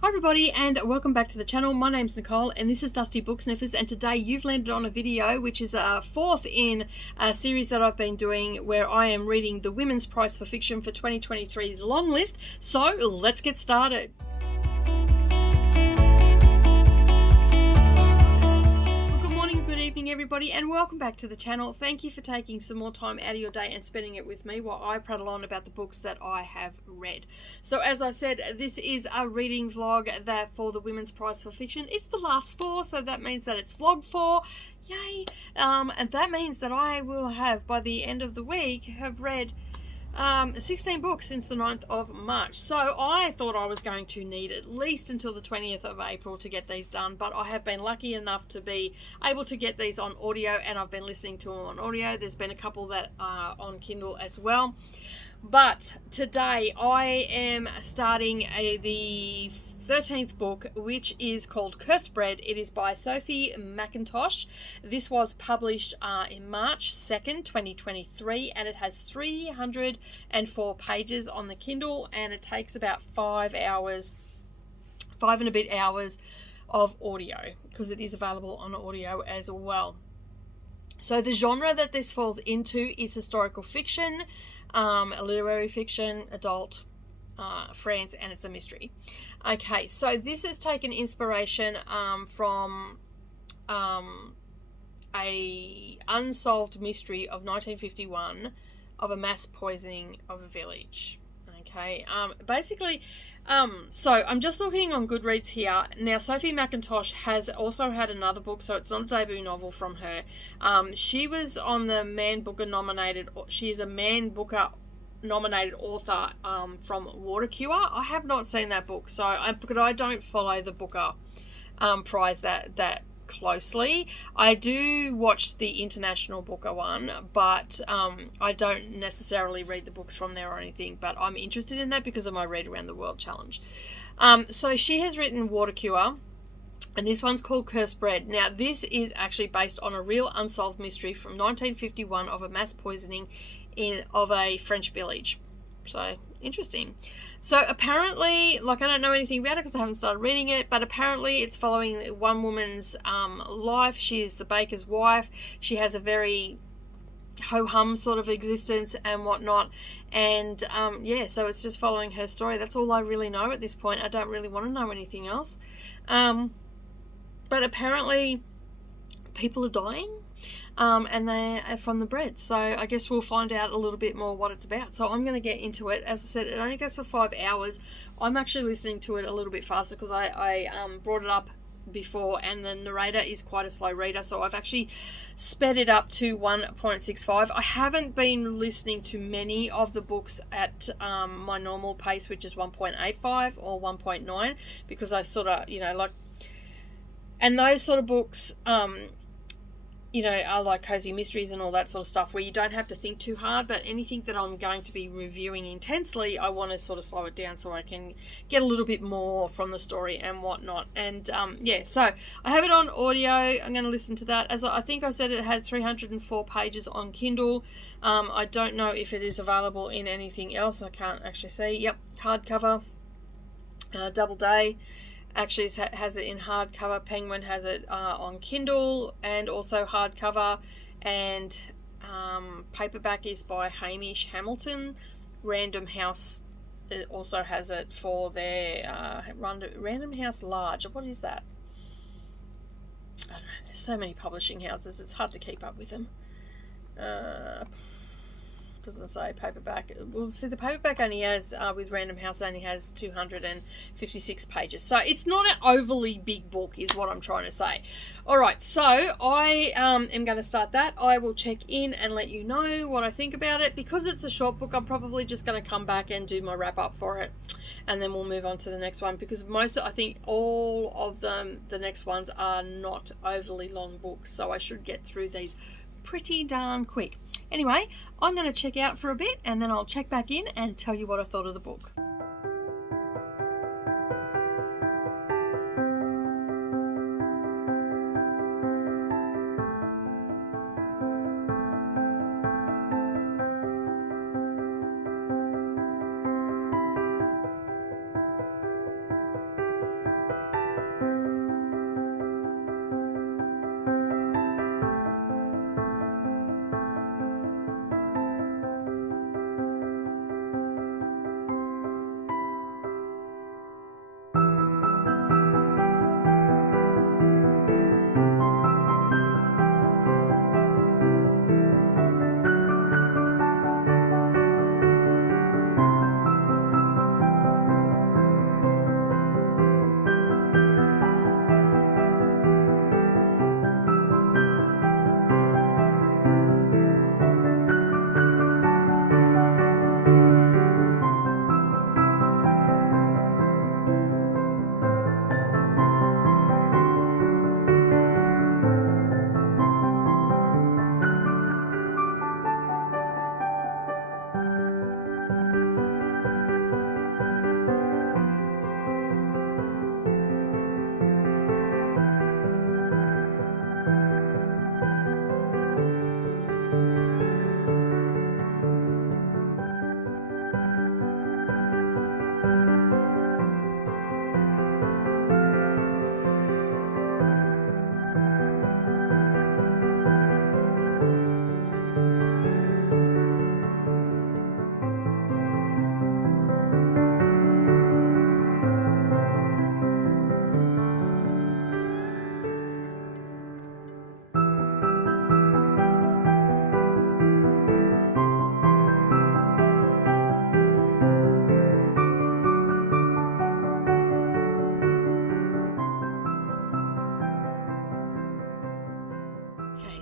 Hi everybody and welcome back to the channel. My name's Nicole and this is Dusty Book Sniffers, and today you've landed on a video which is a fourth in a series that I've been doing where I am reading the Women's Prize for Fiction for 2023's long list. So let's get started. Good evening everybody and welcome back to the channel. Thank you for taking some more time out of your day and spending it with me while I prattle on about the books that I have read. So as I said, this is a reading vlog that for the Women's Prize for Fiction. It's the last four, so that means that it's vlog 4. Yay! And that means that I will have, by the end of the week, have read 16 books since the 9th of March. So I thought I was going to need at least until the 20th of April to get these done, but I have been lucky enough to be able to get these on audio, and I've been listening to them on audio. There's been a couple that are on Kindle as well. But today I am starting the 13th book, which is called Cursed Bread. It is by Sophie McIntosh. This was published in March 2nd, 2023, and it has 304 pages on the Kindle, and it takes about 5 and a bit hours of audio, because it is available on audio as well. So the genre that this falls into is historical fiction, literary fiction, adult, France, and it's a mystery. Okay, so this has taken inspiration from a unsolved mystery of 1951 of a mass poisoning of a village. Okay, so I'm just looking on Goodreads here. Now, Sophie McIntosh has also had another book, so it's not a debut novel from her. She was on the Man Booker nominated, she is a Man Booker nominated author from Water Cure. I have not seen that book, so I don't follow the Booker prize that closely. I do watch the International Booker one, but I don't necessarily read the books from there or anything, but I'm interested in that because of my Read Around the World challenge. So she has written Water Cure, and this one's called Cursed Bread. Now, this is actually based on a real unsolved mystery from 1951 of a mass poisoning of a French village. So interesting. So apparently, I don't know anything about it because I haven't started reading it, but apparently it's following one woman's life. She is the baker's wife. She has a very ho-hum sort of existence and whatnot, and so it's just following her story. That's all I really know at this point. I don't really want to know anything else, but apparently people are dying, and they are from the bread. So I guess we'll find out a little bit more what it's about. So I'm going to get into it. As I said, it only goes for 5 hours. I'm actually listening to it a little bit faster because I brought it up before, and the narrator is quite a slow reader, so I've actually sped it up to 1.65. I haven't been listening to many of the books at my normal pace, which is 1.85 or 1.9, because I sort of, and those sort of books are like cozy mysteries and all that sort of stuff where you don't have to think too hard, but anything that I'm going to be reviewing intensely, I want to sort of slow it down so I can get a little bit more from the story and whatnot. And so I have it on audio. I'm going to listen to that. As I think I said, it had 304 pages on Kindle. I don't know if it is available in anything else. I can't actually see. Yep, hardcover, double day. Actually has it in hardcover. Penguin has it on Kindle and also hardcover, and paperback is by Hamish Hamilton. Random House also has it for their Random House Large. What is that? I don't know. There's so many publishing houses. It's hard to keep up with them. Doesn't say paperback. Well, see, the paperback only has, with Random House, only has 256 pages. So it's not an overly big book, is what I'm trying to say. All right, so I am going to start that. I will check in and let you know what I think about it. Because it's a short book, I'm probably just going to come back and do my wrap-up for it. And then we'll move on to the next one, because I think all of them, the next ones, are not overly long books. So I should get through these pretty darn quick. Anyway, I'm going to check out for a bit, and then I'll check back in and tell you what I thought of the book.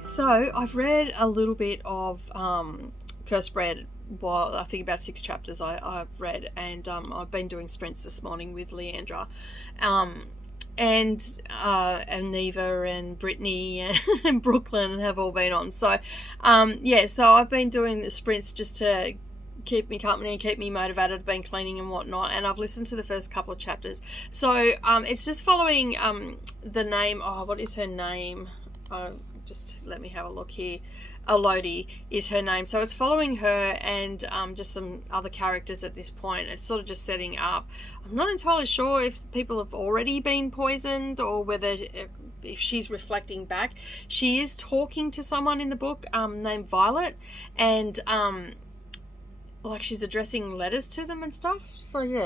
So I've read a little bit of Cursed Bread. Well, I think about 6 chapters I've read, and I've been doing sprints this morning with Leandra, and Neva and Brittany and Brooklyn have all been on. So so I've been doing the sprints just to keep me company and keep me motivated. I've been cleaning and whatnot, and I've listened to the first couple of chapters. So it's just following the name. Oh, what is her name? Just let me have a look here. Elodie is her name. So it's following her and just some other characters at this point. It's sort of just setting up. I'm not entirely sure if people have already been poisoned or whether if she's reflecting back. She is talking to someone in the book named Violet, and like she's addressing letters to them and stuff.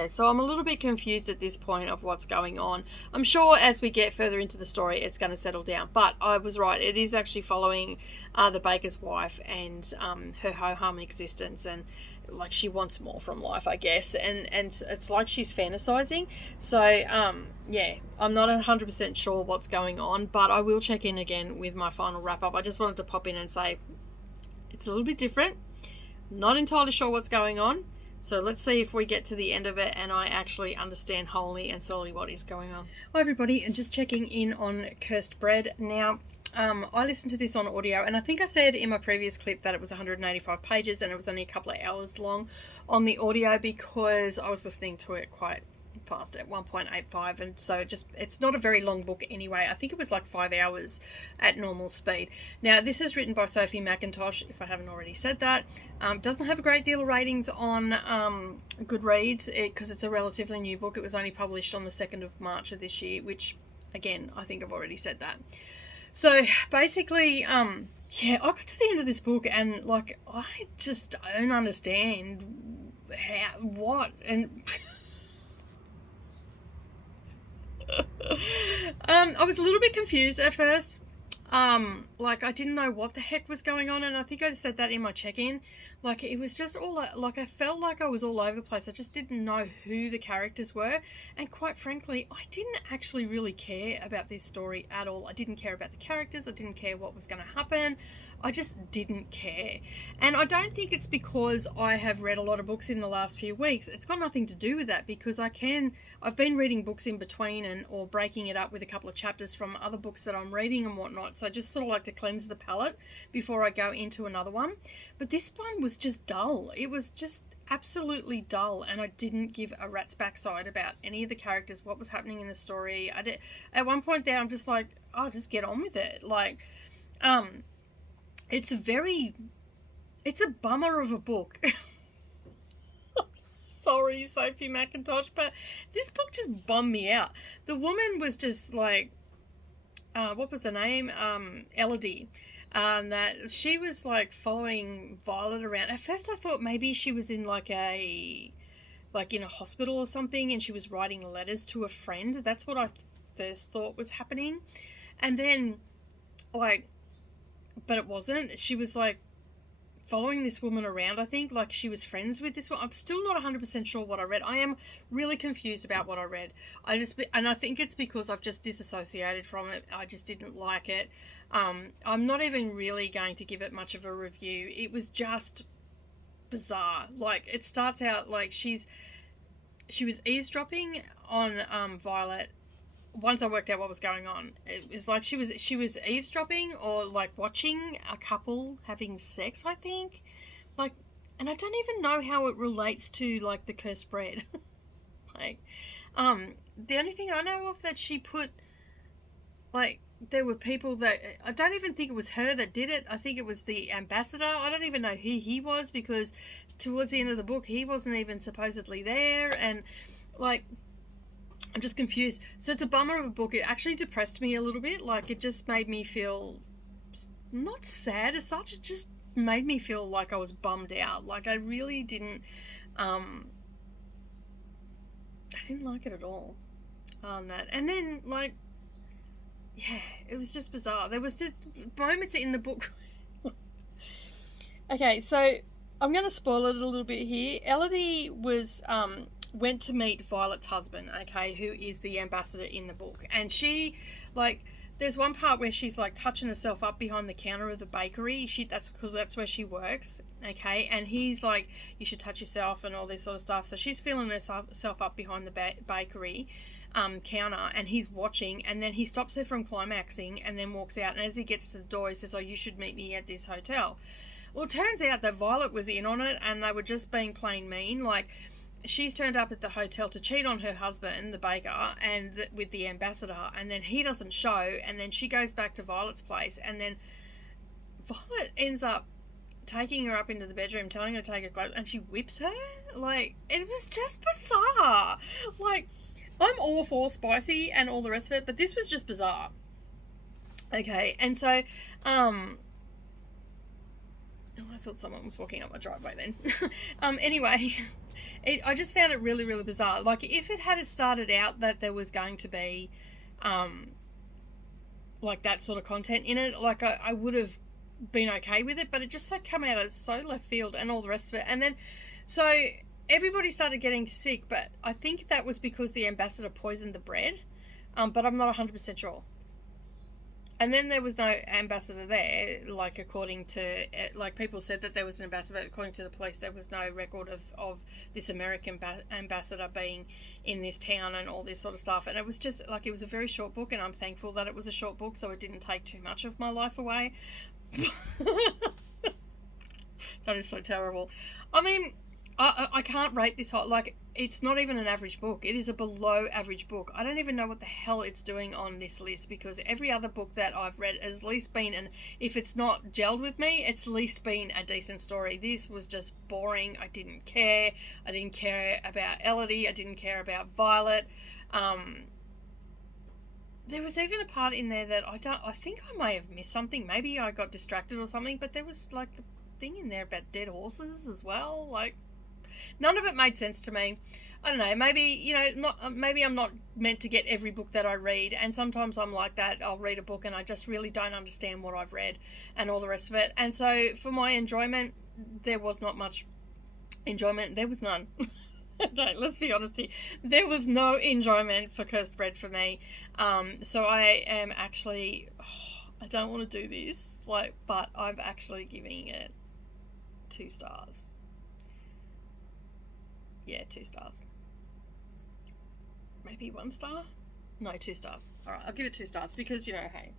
So I'm a little bit confused at this point of what's going on. I'm sure as we get further into the story it's going to settle down, but I was right, it is actually following the baker's wife and her ho-hum existence, and like she wants more from life, I guess, and it's like she's fantasizing. So I'm not 100% sure what's going on, but I will check in again with my final wrap-up. I just wanted to pop in and say it's a little bit different. Not entirely sure what's going on, so let's see if we get to the end of it and I actually understand wholly and solely what is going on. Hi everybody, and just checking in on Cursed Bread. Now, I listened to this on audio, and I think I said in my previous clip that it was 185 pages and it was only a couple of hours long on the audio because I was listening to it quite fast at 1.85, and so it's not a very long book anyway. I think it was like 5 hours at normal speed. Now this is written by Sophie McIntosh, if I haven't already said that. Doesn't have a great deal of ratings on Goodreads because it's a relatively new book. It was only published on the 2nd of March of this year, which again I think I've already said that. So basically I got to the end of this book and like I just don't understand what and I was a little bit confused at first. Like I didn't know what the heck was going on, and I think I said that in my check-in. Like it was just all like I felt like I was all over the place. I just didn't know who the characters were, and quite frankly I didn't actually really care about this story at all. I didn't care about the characters. I didn't care what was going to happen. I just didn't care, and I don't think it's because I have read a lot of books in the last few weeks. It's got nothing to do with that, because I've been reading books in between or breaking it up with a couple of chapters from other books that I'm reading and whatnot. So I just sort of like to cleanse the palate before I go into another one. But this one was just dull. It was just absolutely dull, and I didn't give a rat's backside about any of the characters, what was happening in the story. At one point there I'm just like, oh, just get on with it. Like it's a bummer of a book. I'm sorry, Sophie McIntosh, but this book just bummed me out. The woman was just like, what was her name? Elodie. That she was like following Violet around. At first I thought maybe she was in in a hospital or something, and she was writing letters to a friend. That's what I first thought was happening. And then but it wasn't. She was like following this woman around, I think, like she was friends with this one. I'm still not 100% sure what I read. I am really confused about what I read. And I think it's because I've just disassociated from it. I just didn't like it. I'm not even really going to give it much of a review. It was just bizarre. Like it starts out like she was eavesdropping on Violet. Once I worked out what was going on, it was like she was eavesdropping or like watching a couple having sex, I think. Like, and I don't even know how it relates to like the Cursed Bread. The only thing I know of that she put, like, there were people that, I don't even think it was her that did it. I think it was the ambassador. I don't even know who he was, because towards the end of the book he wasn't even supposedly there, and like, I'm just confused. So it's a bummer of a book. It actually depressed me a little bit. Like, it just made me feel not sad as such. It just made me feel like I was bummed out. Like, I really didn't, I didn't like it at all on that. And then, like, yeah, it was just bizarre. There was just moments in the book. Okay, so I'm going to spoil it a little bit here. Elodie went to meet Violet's husband, okay, who is the ambassador in the book. And she, like, there's one part where she's like touching herself up behind the counter of the bakery. That's because that's where she works. Okay. And he's like, you should touch yourself and all this sort of stuff. So she's feeling herself up behind the bakery counter, and he's watching, and then he stops her from climaxing and then walks out. And as he gets to the door, he says, oh, you should meet me at this hotel. Well, it turns out that Violet was in on it, and they were just being plain mean. Like, she's turned up at the hotel to cheat on her husband, the baker, and with the ambassador, and then he doesn't show, and then she goes back to Violet's place, and then Violet ends up taking her up into the bedroom, telling her to take her clothes, and she whips her. Like, it was just bizarre. Like, I'm all for spicy and all the rest of it, but this was just bizarre. Okay, and so, I thought someone was walking up my driveway then. Anyway, I just found it really, really bizarre. Like, if it had started out that there was going to be, like, that sort of content in it, like, I would have been okay with it, but it just had come out of so left field and all the rest of it. And then, so everybody started getting sick, but I think that was because the ambassador poisoned the bread, but I'm not 100% sure. And then there was no ambassador there, like, according to, like, people said that there was an ambassador, but according to the police, there was no record of this American ambassador being in this town and all this sort of stuff. And it was just, like, it was a very short book, and I'm thankful that it was a short book, so it didn't take too much of my life away. That is so terrible. I mean, I can't rate this hot. Like, it's not even an average book. It is a below average book. I don't even know what the hell it's doing on this list, because every other book that I've read has at least been, and if it's not gelled with me, it's at least been a decent story. This was just boring. I didn't care. I didn't care about Elodie. I didn't care about Violet. There was even a part in there that I think I may have missed something. Maybe I got distracted or something, but there was like a thing in there about dead horses as well. Like, none of it made sense to me. I don't know, maybe, maybe I'm not meant to get every book that I read, and sometimes I'm like that. I'll read a book and I just really don't understand what I've read and all the rest of it. And so for my enjoyment, there was not much enjoyment. There was none. No, let's be honest here. There was no enjoyment for Cursed Bread for me. So I am actually, I don't want to do this, but I'm actually giving it 2 stars. Yeah, 2 stars. Maybe 1 star? No, 2 stars. Alright, I'll give it 2 stars because, hey,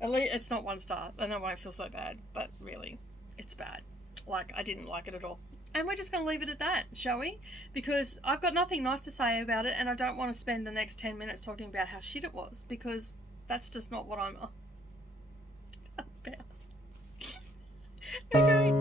at least it's not 1 star. I know I feel so bad, but really, it's bad. Like, I didn't like it at all. And we're just going to leave it at that, shall we? Because I've got nothing nice to say about it, and I don't want to spend the next 10 minutes talking about how shit it was, because that's just not what I'm about. Okay.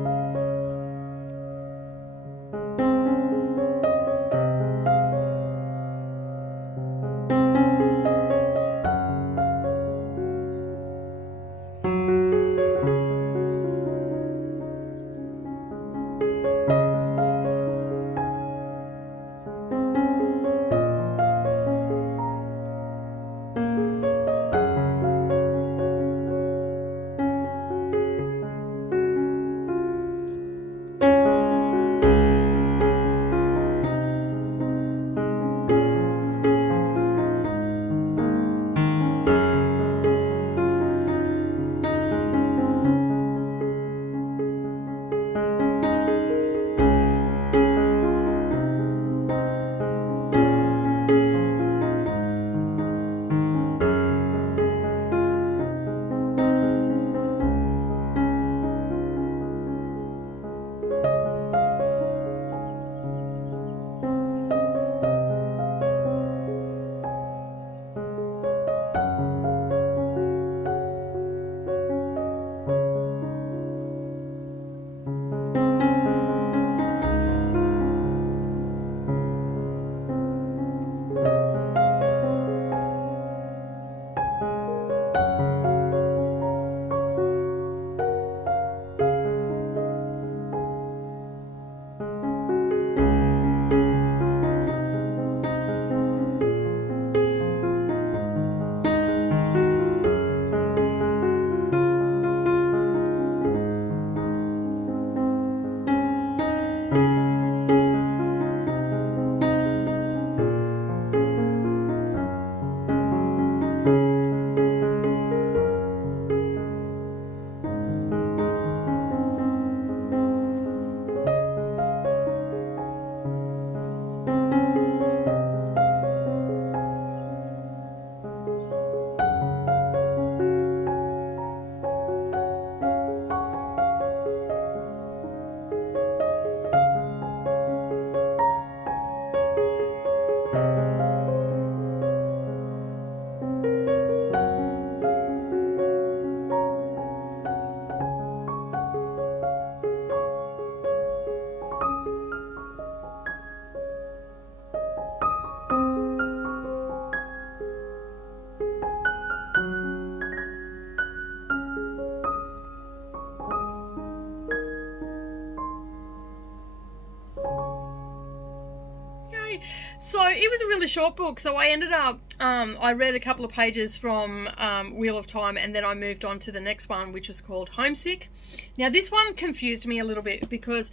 So it was a really short book. So I ended up, I read a couple of pages from Wheel of Time, and then I moved on to the next one, which was called Homesick. Now this one confused me a little bit because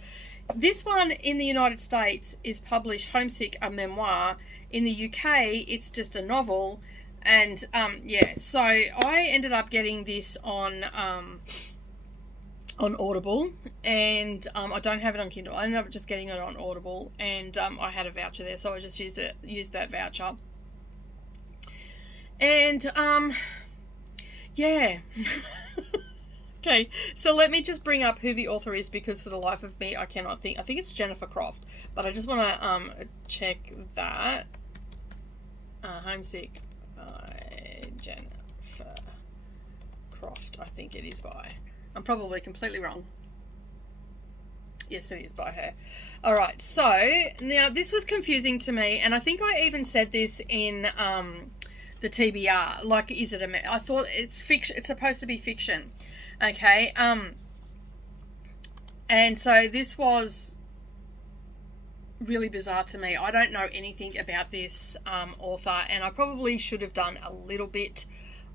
this one in the United States is published Homesick, a memoir. In the UK, it's just a novel. And yeah, so I ended up getting this on Audible, and I don't have it on Kindle. I ended up just getting it on Audible, and I had a voucher there, so I just used that voucher. And yeah. Okay, so let me just bring up who the author is, because for the life of me I cannot think. I think it's Jennifer Croft, but I just want to check that. Homesick by Jennifer Croft, I think it is by. I'm probably completely wrong. Yes, it is by her. All right, so now this was confusing to me, and I think I even said this in the TBR. Like, is it a? I thought it's fiction. It's supposed to be fiction. Okay. And so this was really bizarre to me. I don't know anything about this author, and I probably should have done a little bit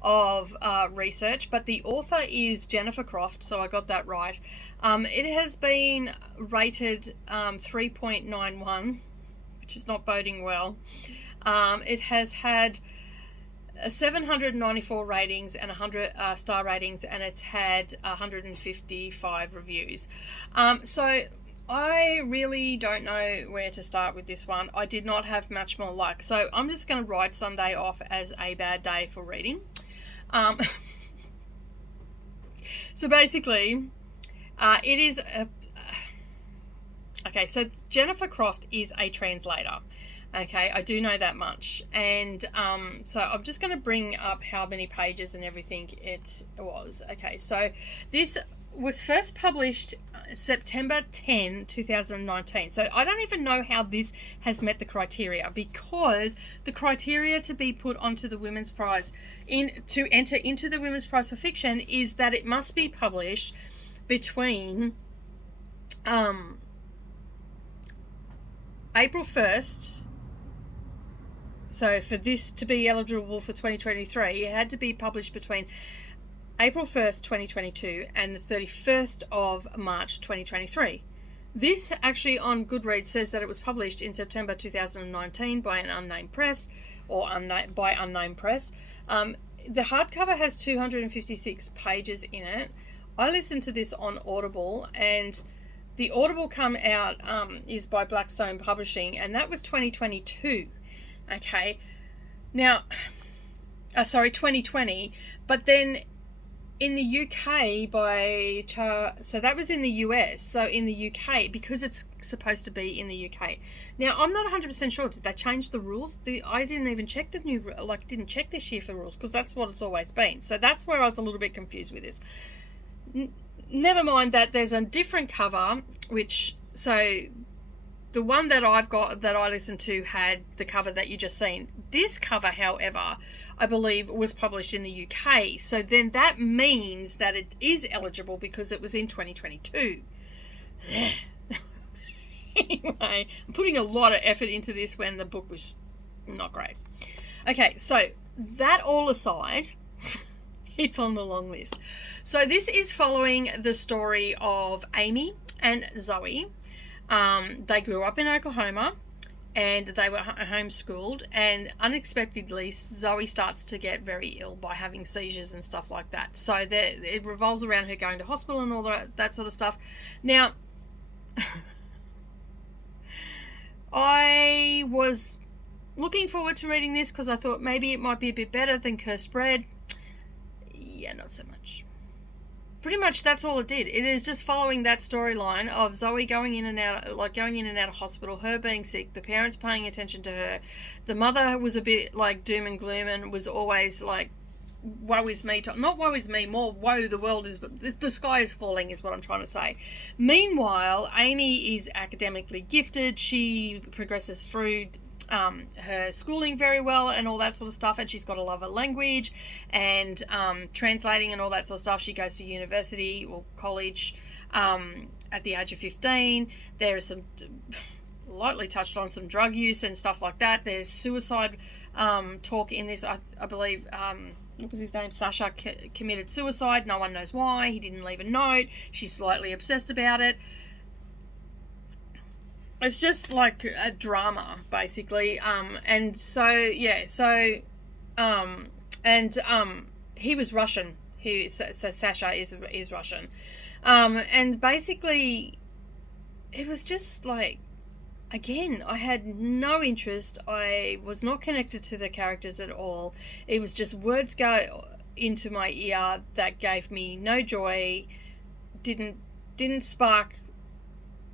of research, but the author is Jennifer Croft, so I got that right. It has been rated 3.91, which is not boding well. It has had 794 ratings and 100 star ratings, and it's had 155 reviews. So I really don't know where to start with this one. I did not have much more luck, so I'm just going to write Sunday off as a bad day for reading. So basically, it is okay, so Jennifer Croft is a translator. Okay, I do know that much. And so I'm just going to bring up how many pages and everything it was. Okay, so this was first published September 10, 2019. So I don't even know how this has met the criteria, because the criteria to be put onto the Women's Prize, to enter into the Women's Prize for Fiction, is that it must be published between April 1st. So for this to be eligible for 2023, it had to be published between April 1st, 2022 and the 31st of March, 2023. This actually on Goodreads says that it was published in September 2019 by an unnamed press, or by unnamed press. The hardcover has 256 pages in it. I listened to this on Audible, and the Audible come out is by Blackstone Publishing, and that was 2022. Okay, now, 2020, but then in the UK so that was in the US, so in the UK, because it's supposed to be in the UK. Now, I'm not 100% sure, did they change the rules? I didn't even check didn't check this year for rules, because that's what it's always been. So that's where I was a little bit confused with this. Never mind that there's a different cover, so the one that I've got, that I listened to, had the cover that you just seen. This cover, however, I believe was published in the UK. So then that means that it is eligible, because it was in 2022. Anyway, I'm putting a lot of effort into this when the book was not great. Okay, so that all aside, it's on the long list. So this is following the story of Amy and Zoe. They grew up in Oklahoma, and they were homeschooled, and unexpectedly Zoe starts to get very ill by having seizures and stuff like that. So it revolves around her going to hospital and all that sort of stuff. Now, I was looking forward to reading this because I thought maybe it might be a bit better than Cursed Bread. Yeah, not so much. Pretty much that's all it did. It is just following that storyline of Zoe going in and out of hospital, her being sick, the parents paying attention to her. The mother was a bit like doom and gloom and was always like, woe is me. Not woe is me, more woe the world is, the sky is falling is what I'm trying to say. Meanwhile, Amy is academically gifted. She progresses through her schooling very well and all that sort of stuff, and she's got a love of language and translating and all that sort of stuff. She goes to university or college at the age of 15. There is some lightly touched on some drug use and stuff like that. There's suicide talk in this. I believe, what was his name? Sasha committed suicide. No one knows why. He didn't leave a note. She's slightly obsessed about it. It's just like a drama, basically. And so, yeah, so, he was Russian. So Sasha is Russian. And basically, it was just like, again, I had no interest. I was not connected to the characters at all. It was just words go into my ear that gave me no joy. Didn't spark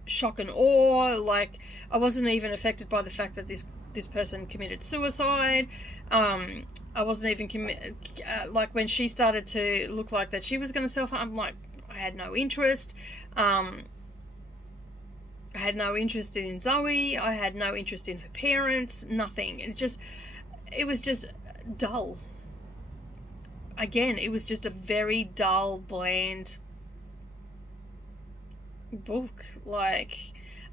shock and awe. Like, I wasn't even affected by the fact that this person committed suicide. I wasn't even like, when she started to look like that she was going to self-harm, like, I had no interest. I had no interest in Zoe. I had no interest in her parents. Nothing. It was just dull. Again, it was just a very dull, bland book. Like,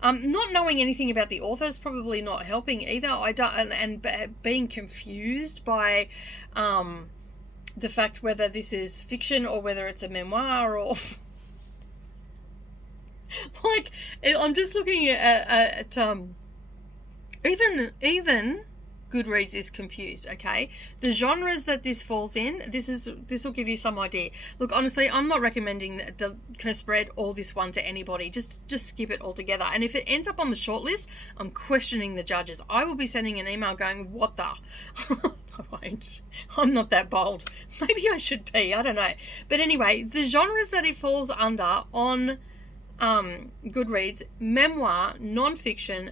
not knowing anything about the author is probably not helping either. I don't, and being confused by the fact whether this is fiction or whether it's a memoir, or like, I'm just looking at even Goodreads is confused. Okay, the genres that this falls in, this will give you some idea. Look, honestly, I'm not recommending the Cursed Bread or this one to anybody. Just skip it altogether. And if it ends up on the shortlist, I'm questioning the judges. I will be sending an email going, what the? I won't. I'm not that bold. Maybe I should be. I don't know. But anyway, the genres that it falls under on Goodreads: memoir, non-fiction,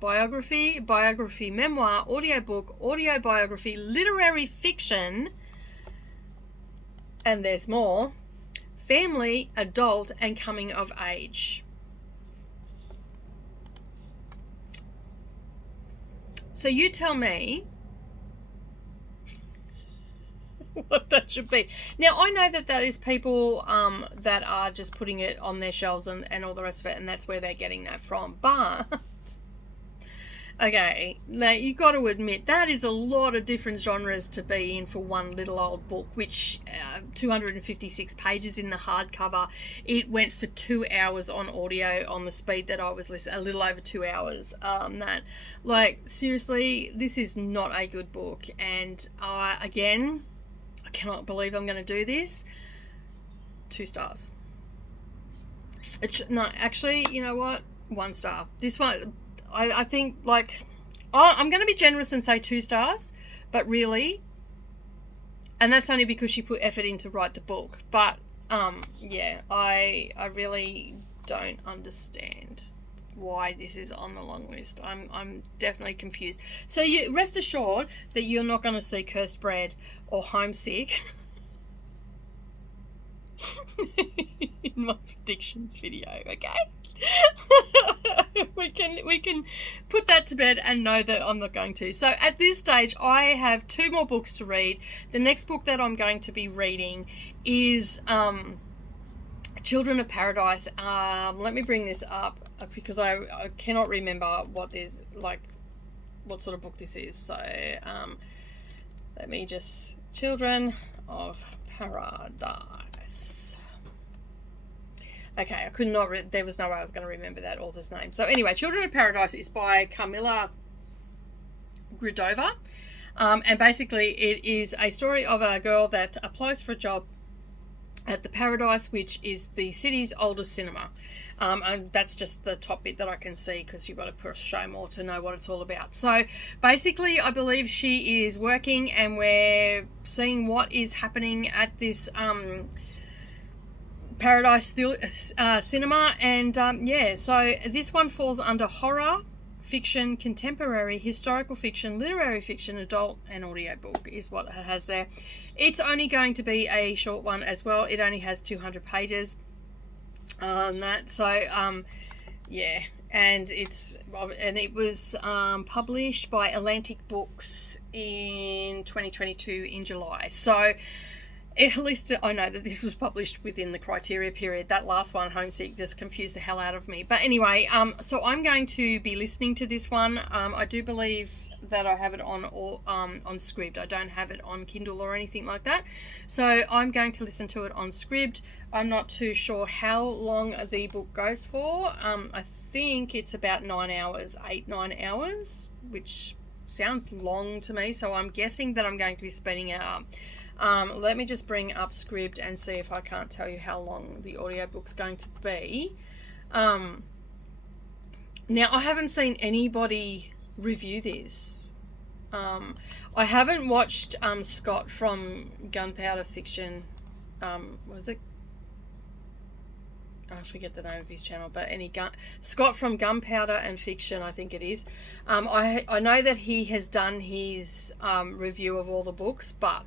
biography, memoir, audiobook, autobiography, literary fiction, and there's more, family, adult, and coming of age. So you tell me what that should be. Now, I know that is people that are just putting it on their shelves and all the rest of it, and that's where they're getting that from. But okay, now you got to admit that is a lot of different genres to be in for one little old book, which 256 pages in the hardcover. It went for 2 hours on audio on the speed that I was listening, a little over 2 hours. Like, seriously, this is not a good book. And again, I cannot believe I'm going to do this. 2 stars. No, actually, you know what? 1 star. This one, I think, like, I'm going to be generous and say 2 stars, but really, and that's only because she put effort in to write the book. But yeah, I really don't understand why this is on the long list. I'm definitely confused. So you rest assured that you're not going to see Cursed Bread or Homesick in my predictions video, okay? we can put that to bed and know that I'm not going to. So at this stage, I have 2 more books to read. The next book that I'm going to be reading is Children of Paradise. Let me bring this up because I cannot remember what sort of book this is. So let me just, Children of Paradise. Okay, I could not, there was no way I was going to remember that author's name. So anyway, Children of Paradise is by Kamila Grudova. And basically it is a story of a girl that applies for a job at the Paradise, which is the city's oldest cinema. And that's just the top bit that I can see, because you've got to show more to know what it's all about. So basically, I believe she is working and we're seeing what is happening at this Paradise cinema. And yeah, so this one falls under horror, fiction, contemporary, historical fiction, literary fiction, adult, and audiobook is what it has there. It's only going to be a short one as well. It only has 200 pages. Yeah, and it was published by Atlantic Books in 2022 in July. So at least I know that this was published within the criteria period. That last one, Homesick, just confused the hell out of me. But anyway, so I'm going to be listening to this one. I do believe that I have it on Scribd. I don't have it on Kindle or anything like that. So I'm going to listen to it on Scribd. I'm not too sure how long the book goes for. I think it's about 9 hours, 8-9 hours, which sounds long to me. So I'm guessing that I'm going to be speeding it up. Let me just bring up Scribd and see if I can't tell you how long the audiobook's going to be. Now, I haven't seen anybody review this. I haven't watched Scott from Gunpowder Fiction. What was it? I forget the name of his channel, but Scott from Gunpowder and Fiction, I think it is. I know that he has done his review of all the books, but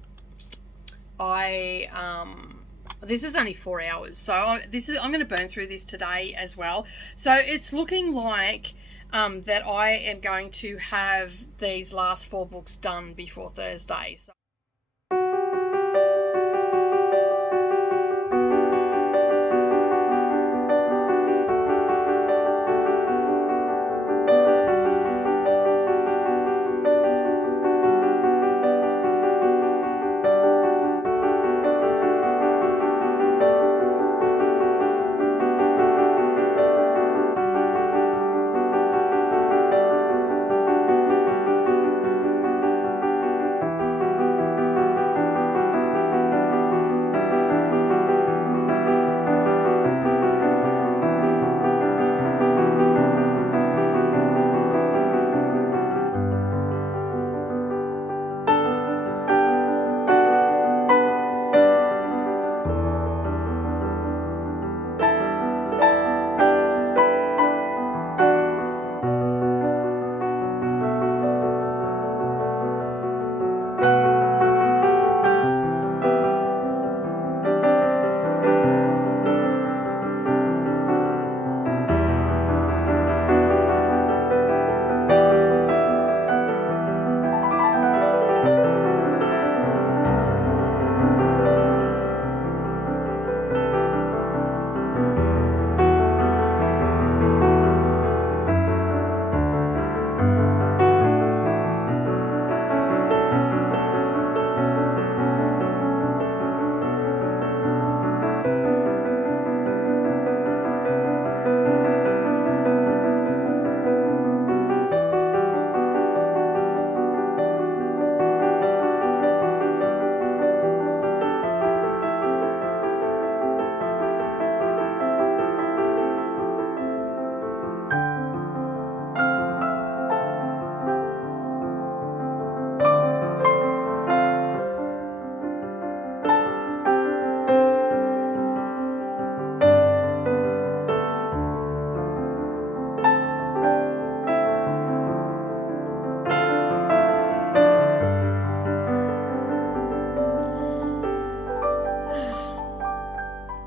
this is only 4 hours, so I'm going to burn through this today as well. So it's looking like that I am going to have these last 4 books done before Thursday. So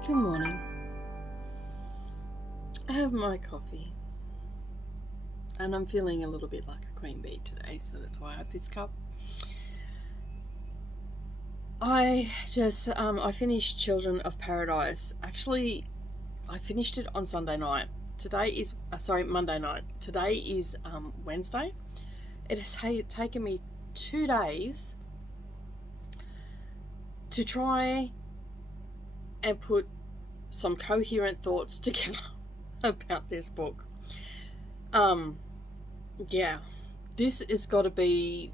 good morning. I have my coffee and I'm feeling a little bit like a queen bee today, so that's why I have this cup. I finished Children of Paradise. Actually, I finished it on Sunday night. Today is Monday night. Today is Wednesday. It has taken me 2 days to try and put some coherent thoughts together about this book. Yeah, this has got to be,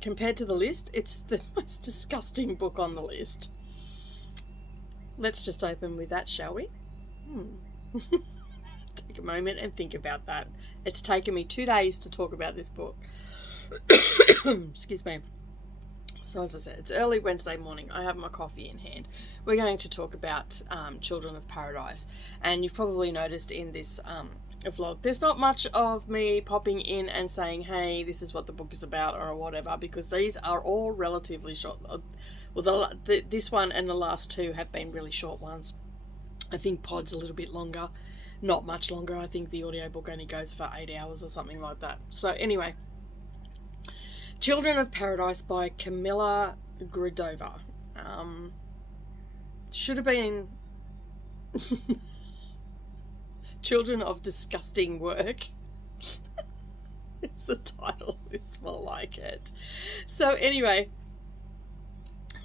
compared to the list, it's the most disgusting book on the list. Let's just open with that, shall we? Take a moment and think about that. It's taken me 2 days to talk about this book. Excuse me. So as I said, it's early Wednesday morning. I have my coffee in hand. We're going to talk about Children of Paradise. And you've probably noticed in this vlog, there's not much of me popping in and saying, hey, this is what the book is about or whatever, because these are all relatively short. Well, this one and the last 2 have been really short ones. I think Pod's a little bit longer. Not much longer. I think the audiobook only goes for 8 hours or something like that. So anyway, Children of Paradise by Camilla Gridova. Should have been Children of Disgusting Work. It's the title. It's more like it. So anyway,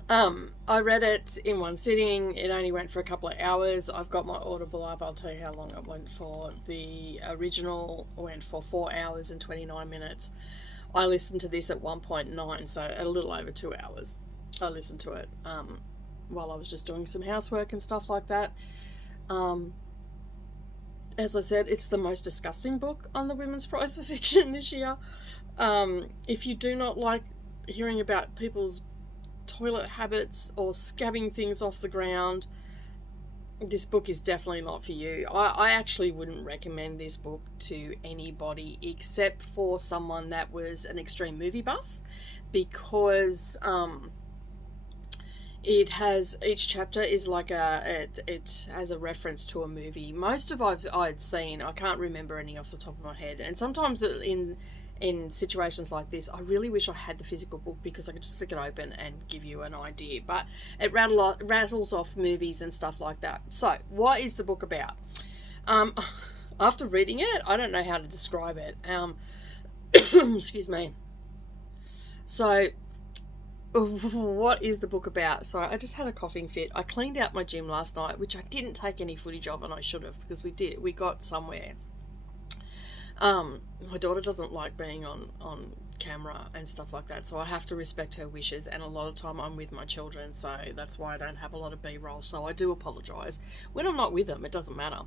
I read it in one sitting. It only went for a couple of hours. I've got my Audible up. I'll tell you how long it went for. The original went for 4 hours and 29 minutes. I listened to this at 1.9, so a little over 2 hours. I listened to it while I was just doing some housework and stuff like that. As I said, it's the most disgusting book on the Women's Prize for Fiction this year. If you do not like hearing about people's toilet habits or scabbing things off the ground, this book is definitely not for you. I actually wouldn't recommend this book to anybody except for someone that was an extreme movie buff, because it has, each chapter is like it has a reference to a movie. Most of I'd seen, I can't remember any off the top of my head, and sometimes in situations like this, I really wish I had the physical book because I could just flick it open and give you an idea. But it rattles off movies and stuff like that. So, what is the book about? After reading it, I don't know how to describe it. Excuse me. So, what is the book about? Sorry, I just had a coughing fit. I cleaned out my gym last night, which I didn't take any footage of, and I should have, because we got somewhere. My daughter doesn't like being on camera and stuff like that, so I have to respect her wishes, and a lot of time I'm with my children, so that's why I don't have a lot of B-roll, so I do apologise. When I'm not with them, it doesn't matter.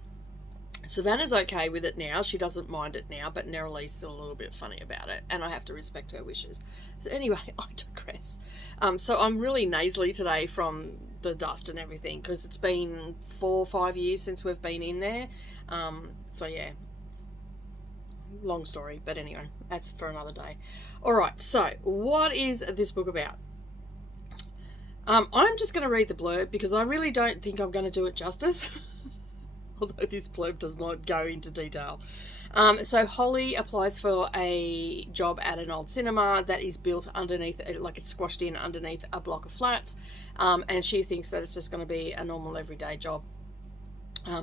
Savannah's okay with it now, she doesn't mind it now, but Neralee's still a little bit funny about it, and I have to respect her wishes. So anyway, I digress. So I'm really nasally today from the dust and everything, because it's been 4 or 5 years since we've been in there. So yeah, long story, but anyway, that's for another day. Alright, so what is this book about? I'm just going to read the blurb because I really don't think I'm going to do it justice. Although this blurb does not go into detail. So Holly applies for a job at an old cinema that is built underneath, like it's squashed in underneath a block of flats, and she thinks that it's just going to be a normal everyday job.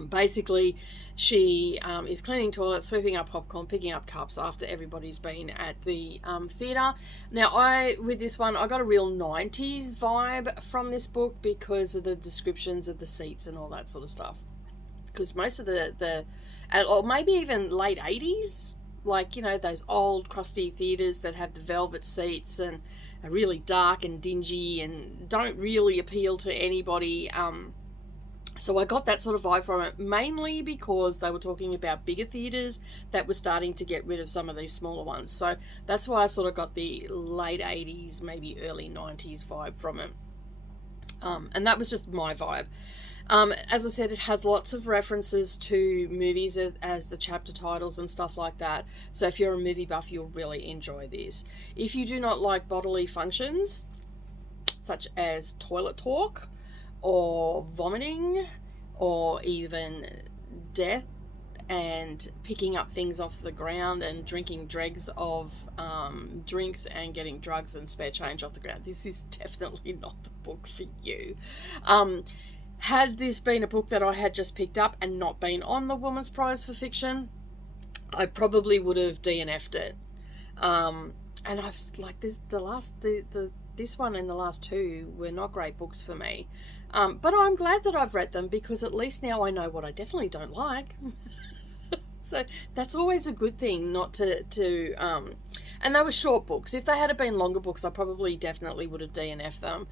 Basically, she is cleaning toilets, sweeping up popcorn, picking up cups after everybody's been at the theatre. Now, with this one, I got a real 90s vibe from this book because of the descriptions of the seats and all that sort of stuff. Because most of or maybe even late 80s, like, you know, those old crusty theatres that have the velvet seats and are really dark and dingy and don't really appeal to anybody. So I got that sort of vibe from it, mainly because they were talking about bigger theatres that were starting to get rid of some of these smaller ones. So that's why I sort of got the late 80s, maybe early 90s vibe from it. And that was just my vibe. As I said, it has lots of references to movies as the chapter titles and stuff like that. So if you're a movie buff, you'll really enjoy this. If you do not like bodily functions, such as toilet talk, or vomiting, or even death and picking up things off the ground and drinking dregs of drinks and getting drugs and spare change off the ground, this is definitely not the book for you. Had this been a book that I had just picked up and not been on the Women's Prize for Fiction, I probably would have DNF'd it. And I've like this one and the last two were not great books for me. But I'm glad that I've read them because at least now I know what I definitely don't like. So that's always a good thing, not to and they were short books. If they had been longer books, I probably definitely would have DNF'd them.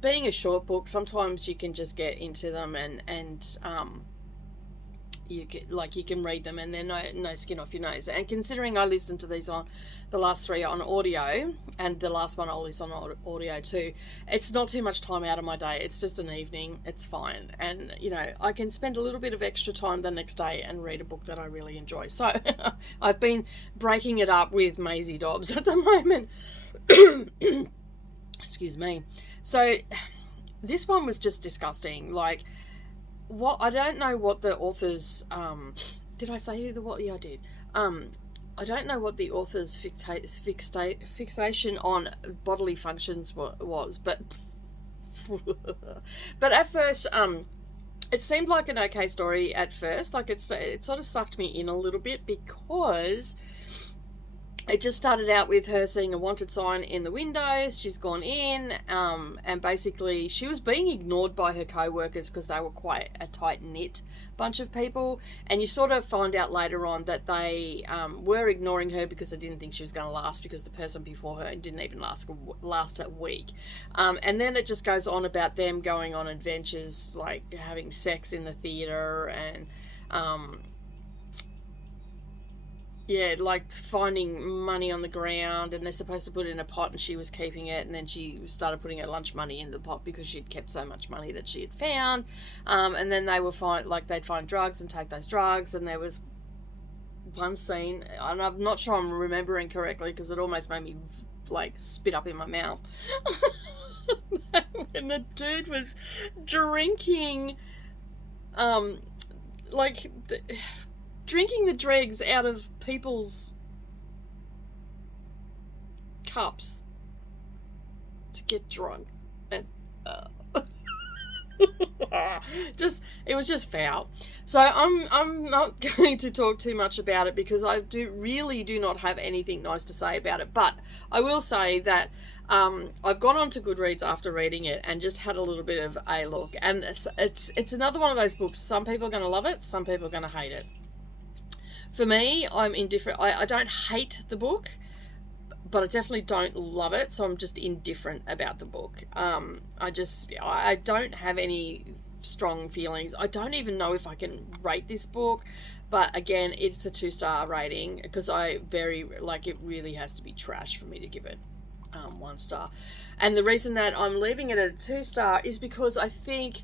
Being a short book, sometimes you can just get into them and you can read them and they're no skin off your nose. And considering I listened to these on the last 3 on audio and the last one I'll listen on audio too, it's not too much time out of my day. It's just an evening. It's fine. And, you know, I can spend a little bit of extra time the next day and read a book that I really enjoy. So I've been breaking it up with Maisie Dobbs at the moment. Excuse me. So this one was just disgusting. Like, I don't know what the authors, did I say who the what? Yeah, I did. I don't know what the author's fixation on bodily functions was, but but at first, it seemed like an okay story at first. Like it sort of sucked me in a little bit, because it just started out with her seeing a wanted sign in the windows. She's gone in, and basically she was being ignored by her co-workers because they were quite a tight-knit bunch of people. And you sort of find out later on that they were ignoring her because they didn't think she was going to last, because the person before her didn't even last a week. And then it just goes on about them going on adventures, like having sex in the theatre, and yeah, like finding money on the ground, and they're supposed to put it in a pot, and she was keeping it, and then she started putting her lunch money in the pot because she'd kept so much money that she had found. And then they would they'd find drugs and take those drugs. And there was one scene, and I'm not sure I'm remembering correctly because it almost made me like spit up in my mouth, when the dude was drinking drinking the dregs out of people's cups to get drunk, and it was just foul. So I'm not going to talk too much about it, because I do not have anything nice to say about it. But I will say that I've gone on to Goodreads after reading it and just had a little bit of a look, and it's another one of those books. Some people are going to love it, some people are going to hate it. For me, I'm indifferent. I don't hate the book, but I definitely don't love it, so I'm just indifferent about the book. I don't have any strong feelings. I don't even know if I can rate this book, but again, it's a 2-star rating, because it really has to be trash for me to give it 1 star. And the reason that I'm leaving it at a 2-star is because I think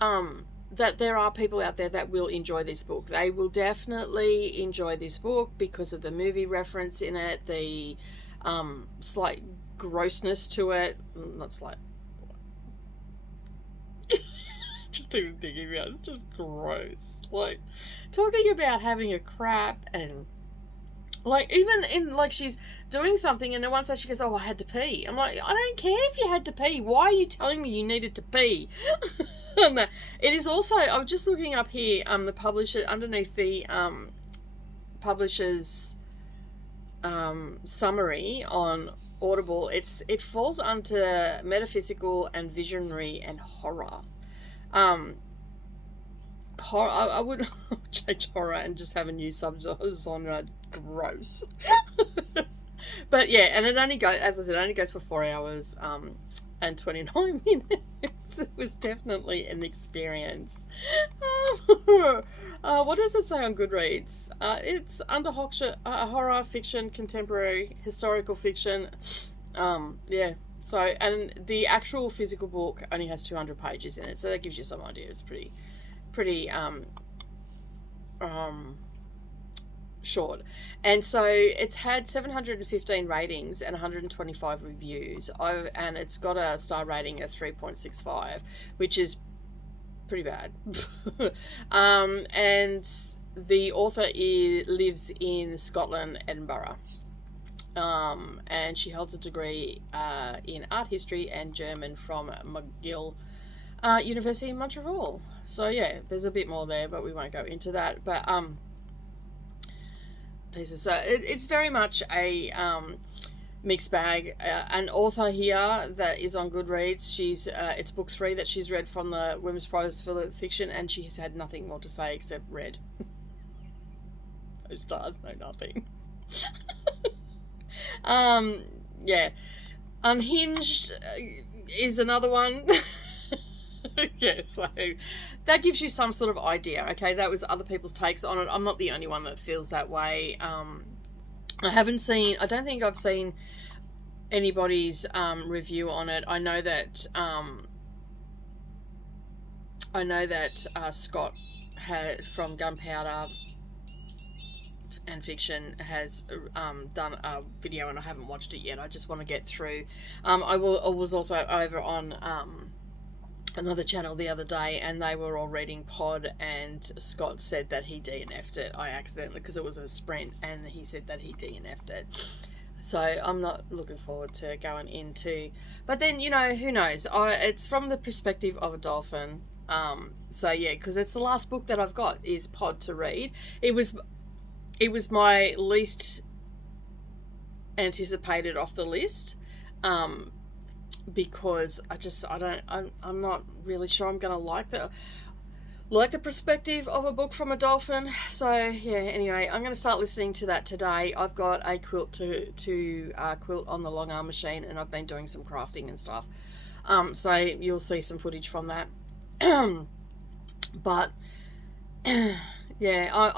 that there are people out there that will enjoy this book. They will definitely enjoy this book because of the movie reference in it, the slight grossness to it. Not slight. Just even thinking about it, it's just gross. Like, talking about having a crap, and like, even in, like, she's doing something and then once she goes, oh, I had to pee. I'm like, I don't care if you had to pee. Why are you telling me you needed to pee? It is also, I was just looking up here, the publisher, underneath the publisher's summary on Audible, it falls under metaphysical and visionary and horror. Horror, I would change horror and just have a new subgenre. Gross. But yeah, and it only goes, as I said, it only goes for 4 hours and 29 minutes. It was definitely an experience. What does it say on Goodreads? It's under horror fiction, contemporary, historical fiction. Yeah. So, and the actual physical book only has 200 pages in it, so that gives you some idea. It's pretty short. And so it's had 715 ratings and 125 reviews, and it's got a star rating of 3.65, which is pretty bad. And the author lives in Scotland, Edinburgh, and she holds a degree in art history and German from McGill University in Montreal. So yeah, there's a bit more there, but we won't go into that. But pieces. So it's very much a mixed bag. An author here that is on Goodreads, it's book 3 that she's read from the Women's Prize for Fiction, and she's had nothing more to say except read. No stars, no nothing. Yeah. Unhinged is another one. Yeah, so that gives you some sort of idea. Okay, that was other people's takes on it. I'm not the only one that feels that way. I don't think I've seen anybody's review on it. I know that Scott from Gunpowder and Fiction has done a video, and I haven't watched it yet. I just want to get through. I was also over on another channel the other day, and they were all reading Pod, and Scott said that he DNF'd it. I accidentally, because it was a sprint, and he said that he DNF'd it. So I'm not looking forward to going into, but then, you know, who knows? It's from the perspective of a dolphin. So yeah, because it's the last book that I've got is Pod to read. It was my least anticipated off the list. Because I'm not really sure I'm gonna like the perspective of a book from a dolphin. So yeah, anyway, I'm gonna start listening to that today. I've got a quilt to quilt on the long arm machine, and I've been doing some crafting and stuff. So you'll see some footage from that. But yeah, I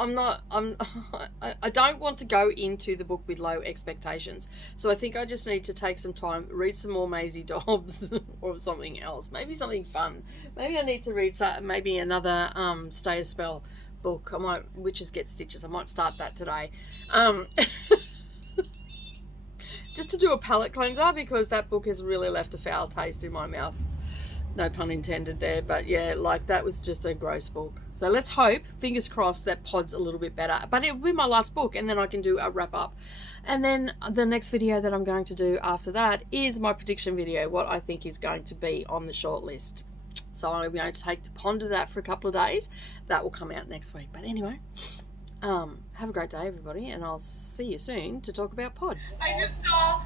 don't want to go into the book with low expectations. So I think I just need to take some time, read some more Maisie Dobbs or something else. Maybe something fun. Maybe I need to read maybe another Stay a Spell book. I might, Witches Get Stitches. I might start that today. Just to do a palate cleanser, because that book has really left a foul taste in my mouth. No pun intended there, but yeah, like that was just a gross book. So let's hope, fingers crossed, that Pod's a little bit better. But it'll be my last book, and then I can do a wrap up. And then the next video that I'm going to do after that is my prediction video, what I think is going to be on the short list. So I'm going to ponder that for a couple of days. That will come out next week. But anyway, have a great day, everybody, and I'll see you soon to talk about Pod. I just saw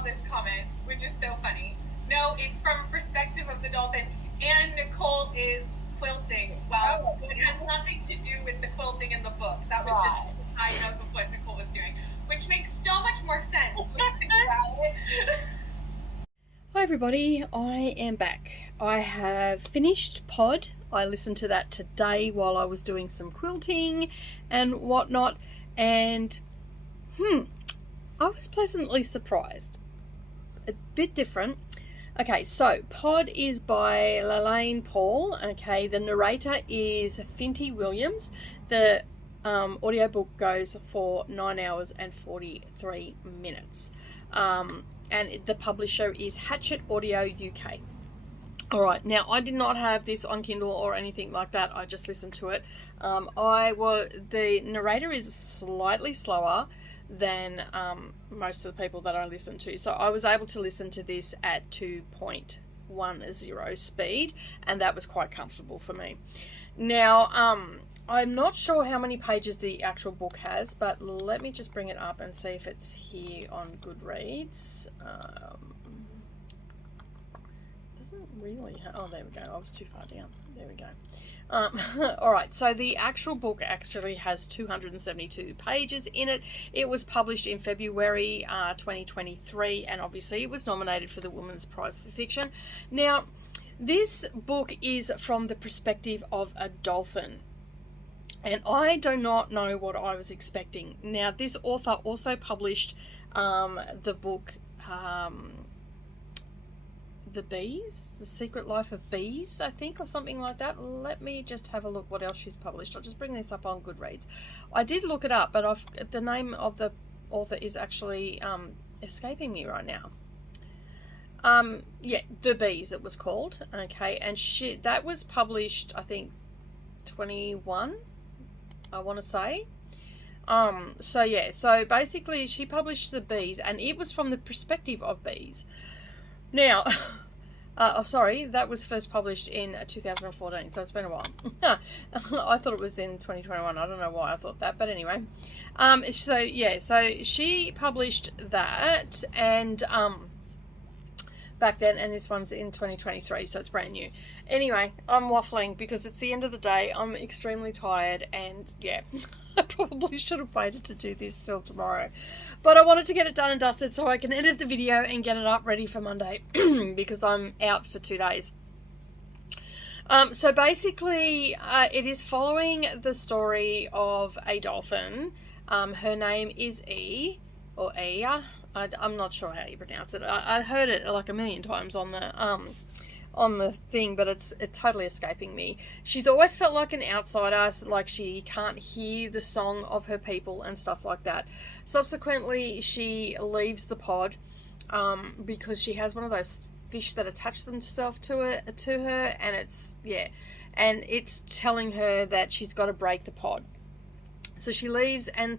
this comment, which is so funny. No, it's from a perspective of the dolphin, and Nicole is quilting. Wow, it has nothing to do with the quilting in the book. That was just a side note of what Nicole was doing, which makes so much more sense when you think about it. Hi everybody, I am back. I have finished Pod. I listened to that today while I was doing some quilting and whatnot, and I was pleasantly surprised. A bit different. Okay, so Pod is by Lalaine Paul. Okay, the narrator is Finty Williams. The audiobook goes for 9 hours and 43 minutes. And the publisher is Hatchet Audio UK. Alright, now I did not have this on Kindle or anything like that. I just listened to it. The narrator is slightly slower than most of the people that I listen to. So I was able to listen to this at 2.10 speed, and that was quite comfortable for me. Now, I'm not sure how many pages the actual book has, but let me just bring it up and see if it's here on Goodreads. Doesn't really oh, there we go. I was too far down. There we go. Alright, so the actual book actually has 272 pages in it. It was published in February 2023, and obviously it was nominated for the Women's Prize for Fiction. Now, this book is from the perspective of a dolphin, and I do not know what I was expecting. Now, this author also published the book The Bees, The Secret Life of Bees, I think, or something like that. Let me just have a look what else she's published. I'll just bring this up on Goodreads. I did look it up, but the name of the author is actually escaping me right now. Yeah, The Bees it was called. Okay, and that was published, I think, 21, I want to say. So yeah, so basically she published The Bees, and it was from the perspective of bees. Now, sorry, that was first published in 2014, so it's been a while. I thought it was in 2021. I don't know why I thought that, but anyway. So yeah, so she published that, and back then, and this one's in 2023, so it's brand new. Anyway, I'm waffling because it's the end of the day. I'm extremely tired, and yeah, I probably should have waited to do this till tomorrow. But I wanted to get it done and dusted so I can edit the video and get it up ready for Monday because I'm out for 2 days. So basically, it is following the story of a dolphin. Her name is E, or Ea. I'm not sure how you pronounce it. I heard it like a million times on the thing, but it's totally escaping me. She's always felt like an outsider, like she can't hear the song of her people and stuff like that. Subsequently, she leaves the pod because she has one of those fish that attach themselves to her, and it's telling her that she's got to break the pod. So she leaves, and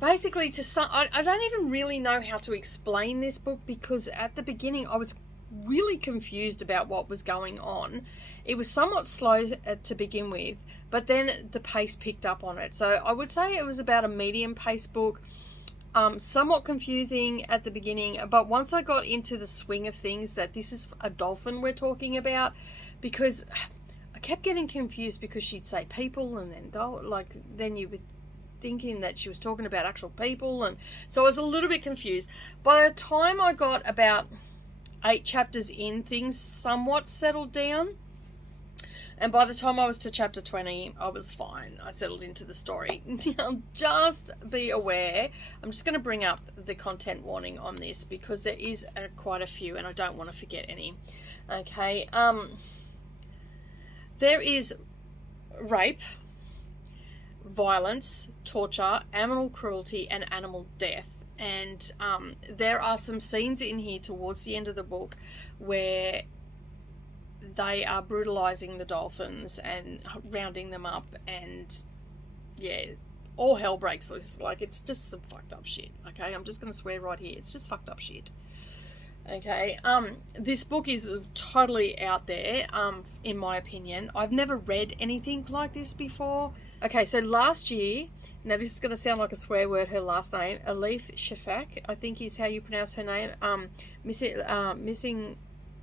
basically I don't even really know how to explain this book, because at the beginning I was really confused about what was going on. It was somewhat slow to begin with, but then the pace picked up on it. So I would say it was about a medium pace book. Somewhat confusing at the beginning, but once I got into the swing of things, that this is a dolphin we're talking about, because I kept getting confused, because she'd say people and then then you were thinking that she was talking about actual people, and so I was a little bit confused. By the time I got about 8 chapters in, things somewhat settled down. And by the time I was to chapter 20, I was fine. I settled into the story. Now, just be aware, I'm just going to bring up the content warning on this, because there is quite a few, and I don't want to forget any. Okay, there is rape, violence, torture, animal cruelty, and animal death. And there are some scenes in here towards the end of the book where they are brutalizing the dolphins and rounding them up, and all hell breaks loose. Like, it's just some fucked up shit. Okay, I'm just gonna swear right here, it's just fucked up shit. Okay, this book is totally out there, in my opinion. I've never read anything like this before. Okay, so last year, now this is going to sound like a swear word, her last name, Elif Shafak, I think is how you pronounce her name, Missing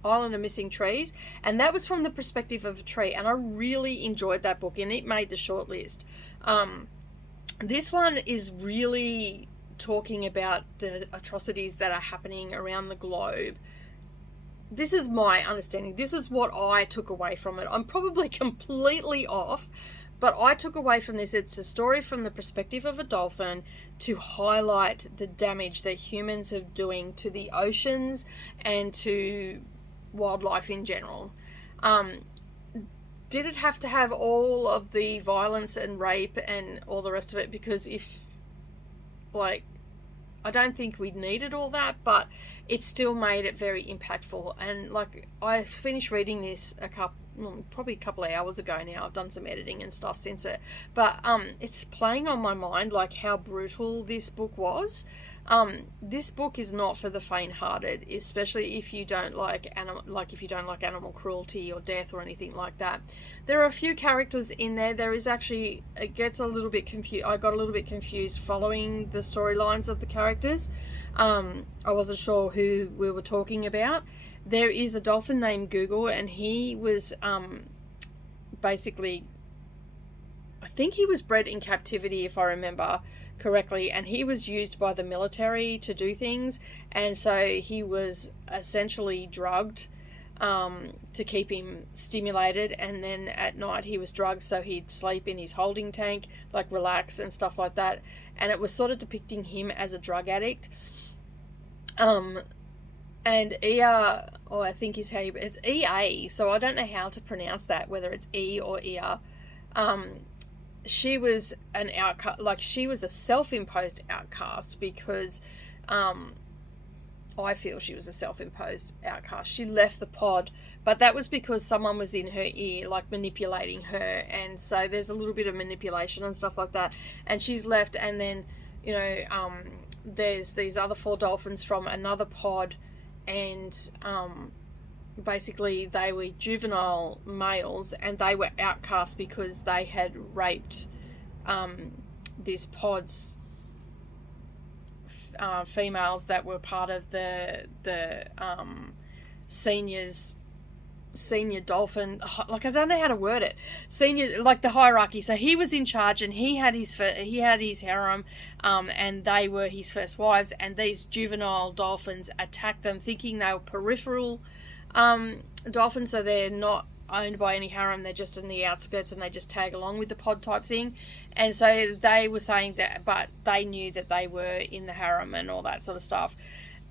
Island of Missing Trees, and that was from the perspective of a tree, and I really enjoyed that book, and it made the shortlist. This one is really talking about the atrocities that are happening around the globe. This is my understanding. This is what I took away from it. I'm probably completely off, but I took away from this, it's a story from the perspective of a dolphin to highlight the damage that humans are doing to the oceans and to wildlife in general. Did it have to have all of the violence and rape and all the rest of it? Because I don't think we needed all that, but it still made it very impactful. And I finished reading this probably a couple of hours ago now. I've done some editing and stuff since it, but it's playing on my mind, like, how brutal this book was. This book is not for the faint-hearted, especially if you don't like animal cruelty or death or anything like that. There are a few characters in there. There is actually, it gets a little bit confused. I got a little bit confused following the storylines of the characters. I wasn't sure who we were talking about. There is a dolphin named Google, and he was basically, I think he was bred in captivity, if I remember correctly, and he was used by the military to do things, and so he was essentially drugged to keep him stimulated, and then at night he was drugged so he'd sleep in his holding tank, relax and stuff like that, and it was sort of depicting him as a drug addict. And Ia, or I think is how it's EA, so I don't know how to pronounce that, whether it's E or Ia. She was an outcast, she was a self-imposed outcast, because I feel she was a self-imposed outcast. She left the pod, but that was because someone was in her ear, manipulating her, and so there's a little bit of manipulation and stuff like that, and she's left, and then, there's these other 4 dolphins from another pod, and basically they were juvenile males, and they were outcast because they had raped this pod's females that were part of the senior dolphin, I don't know how to word it, senior, the hierarchy. So he was in charge, and he had his harem, and they were his first wives, and these juvenile dolphins attacked them thinking they were peripheral dolphins, so they're not owned by any harem, they're just in the outskirts, and they just tag along with the pod type thing. And so they were saying that, but they knew that they were in the harem and all that sort of stuff.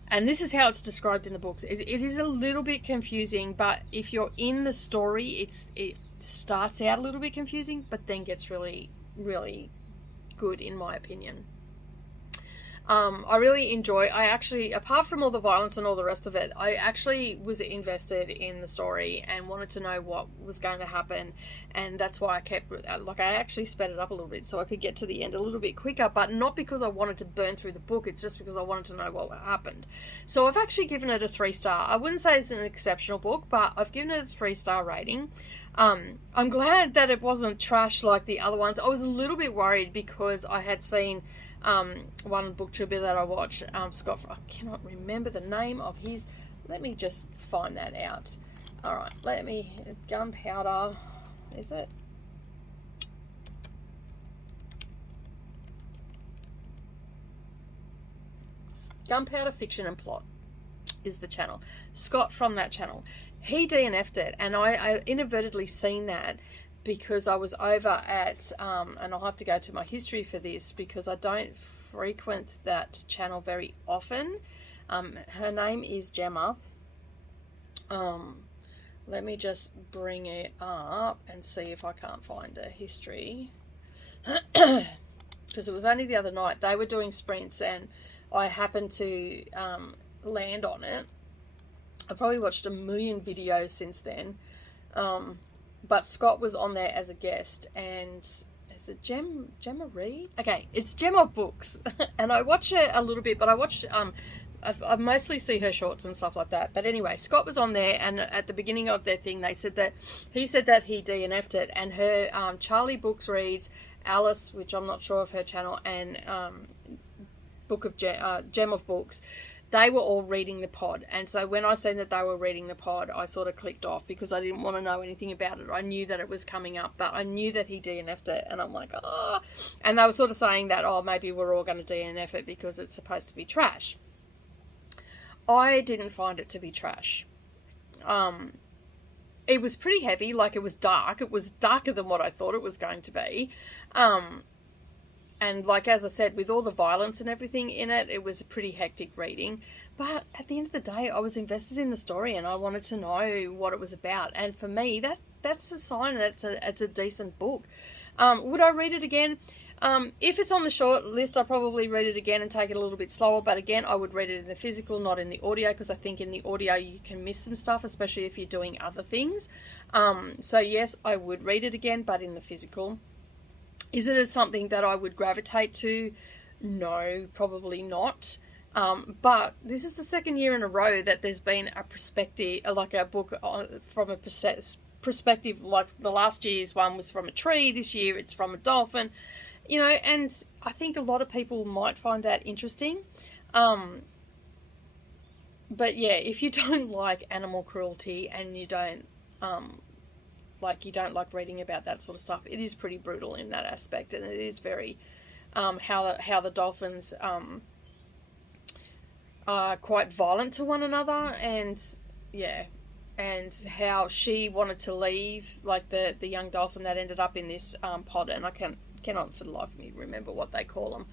And this is how it's described in the books. It is a little bit confusing, but if you're in the story, it starts out a little bit confusing, but then gets really, really good, in my opinion. I really enjoy. I actually, apart from all the violence and all the rest of it, I actually was invested in the story and wanted to know what was going to happen, and that's why I kept, like, I actually sped it up a little bit so I could get to the end a little bit quicker, but not because I wanted to burn through the book. It's just because I wanted to know what happened. So I've actually given it a 3-star. I wouldn't say it's an exceptional book, but I've given it a 3-star rating. I'm glad that it wasn't trash like the other ones. I was a little bit worried because I had seen one booktuber that I watched, Scott, I cannot remember the name of his, let me just find that out. Alright, Gunpowder, is it? Gunpowder Fiction and Plot is the channel. Scott from that channel. He DNF'd it, and I inadvertently seen that because I was over at, and I'll have to go to my history for this because I don't frequent that channel very often. Her name is Gemma. Let me just bring it up and see if I can't find a history. Because it was only the other night. They were doing sprints and I happened to land on it. I've probably watched a million videos since then. But Scott was on there as a guest, and is it Gemma Reed? Okay, it's Gemma Books, and I watch her a little bit, but I watch I mostly see her shorts and stuff like that. But anyway, Scott was on there, and at the beginning of their thing, he said that he DNF'd it, and her Charlie Books reads Alice, which I'm not sure of her channel, and Gem of Books. They were all reading the pod, and so when I said that they were reading the pod, I sort of clicked off because I didn't want to know anything about it. I knew that it was coming up, but I knew that he DNF'd it, and I'm like, oh. And they were sort of saying that, oh, maybe we're all going to DNF it because it's supposed to be trash. I didn't find it to be trash. It was pretty heavy, like it was dark. It was darker than what I thought it was going to be. And like, as I said, with all the violence and everything in it, it was a pretty hectic reading. But at the end of the day, I was invested in the story and I wanted to know what it was about. And for me, that's a sign that it's a decent book. Would I read it again? If it's on the short list, I'll probably read it again and take it a little bit slower. But again, I would read it in the physical, not in the audio, because I think in the audio you can miss some stuff, especially if you're doing other things. So yes, I would read it again, but in the physical. Is it something that I would gravitate to? No, probably not. But this is the second year in a row that there's been a perspective, like a book from a perspective, like the last year's one was from a tree, this year it's from a dolphin, you know, and I think a lot of people might find that interesting. But yeah, if you don't like animal cruelty and you don't like reading about that sort of stuff, it is pretty brutal in that aspect, and it is very how the dolphins are quite violent to one another, and yeah, and how she wanted to leave, like the young dolphin that ended up in this pod, and I cannot for the life of me remember what they call them.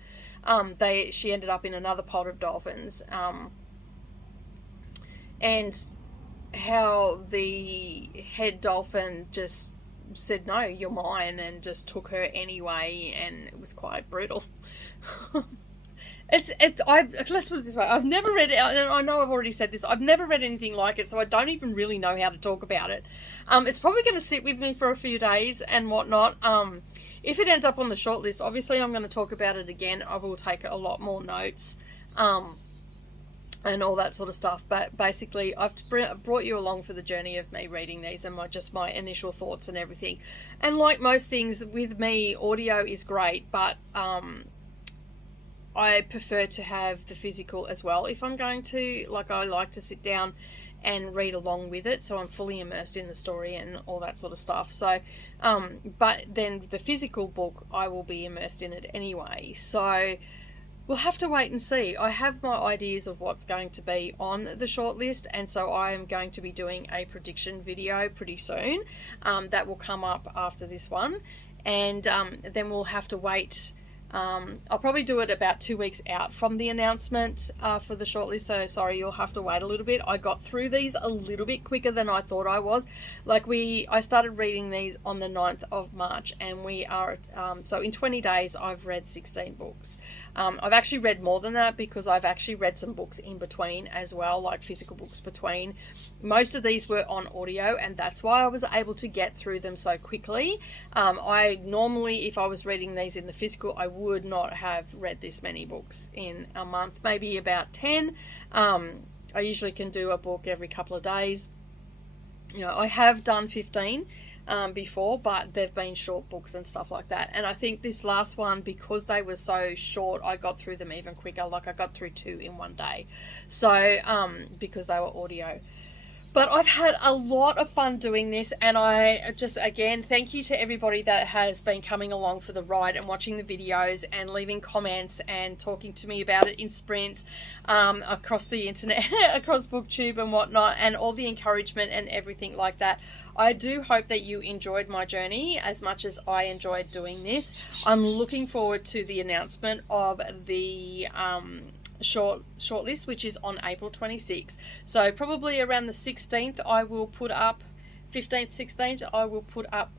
She ended up in another pod of dolphins, and how the head dolphin just said, no, you're mine, and just took her anyway, and it was quite brutal. Let's put it this way, I've never read it, and I know I've already said this, I've never read anything like it, so I don't even really know how to talk about it. It's probably going to sit with me for a few days and whatnot. If it ends up on the shortlist, obviously I'm going to talk about it again. I will take a lot more notes, and all that sort of stuff, but basically I've brought you along for the journey of me reading these and my initial thoughts and everything. And like most things with me, audio is great, but I prefer to have the physical as well if I'm going to, like, I like to sit down and read along with it, so I'm fully immersed in the story and all that sort of stuff. So but then the physical book, I will be immersed in it anyway, so we'll have to wait and see. I have my ideas of what's going to be on the shortlist, and so I am going to be doing a prediction video pretty soon. That will come up after this one, and then we'll have to wait. I'll probably do it about 2 weeks out from the announcement for the shortlist, so sorry, you'll have to wait a little bit. I got through these a little bit quicker than I thought I was. I started reading these on the 9th of March, and we are so in 20 days I've read 16 books. I've actually read more than that because I've actually read some books in between as well, like physical books between. Most of these were on audio, and that's why I was able to get through them so quickly. I normally, if I was reading these in the physical, I would not have read this many books in a month, maybe about 10. I usually can do a book every couple of days. You know, I have done 15 before, but they've been short books and stuff like that. And I think this last one, because they were so short, I got through them even quicker. Like I got through 2 in one day. So, because they were audio. But I've had a lot of fun doing this, and I just, again, thank you to everybody that has been coming along for the ride and watching the videos and leaving comments and talking to me about it in sprints across the internet, across Booktube and whatnot, and all the encouragement and everything like that. I do hope that you enjoyed my journey as much as I enjoyed doing this. I'm looking forward to the announcement of the shortlist, which is on April 26th. So probably around the 16th, I will put up 15th, 16th, I will put up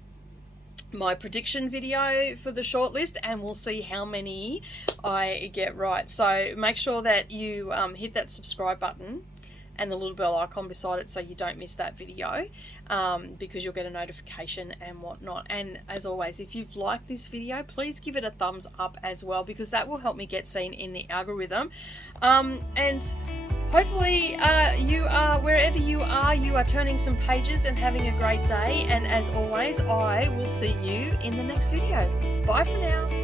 my prediction video for the shortlist, and we'll see how many I get right. So make sure that you hit that subscribe button and the little bell icon beside it so you don't miss that video, because you'll get a notification and whatnot. And as always, if you've liked this video, please give it a thumbs up as well, because that will help me get seen in the algorithm. And hopefully you are, wherever you are turning some pages and having a great day. And as always, I will see you in the next video. Bye for now.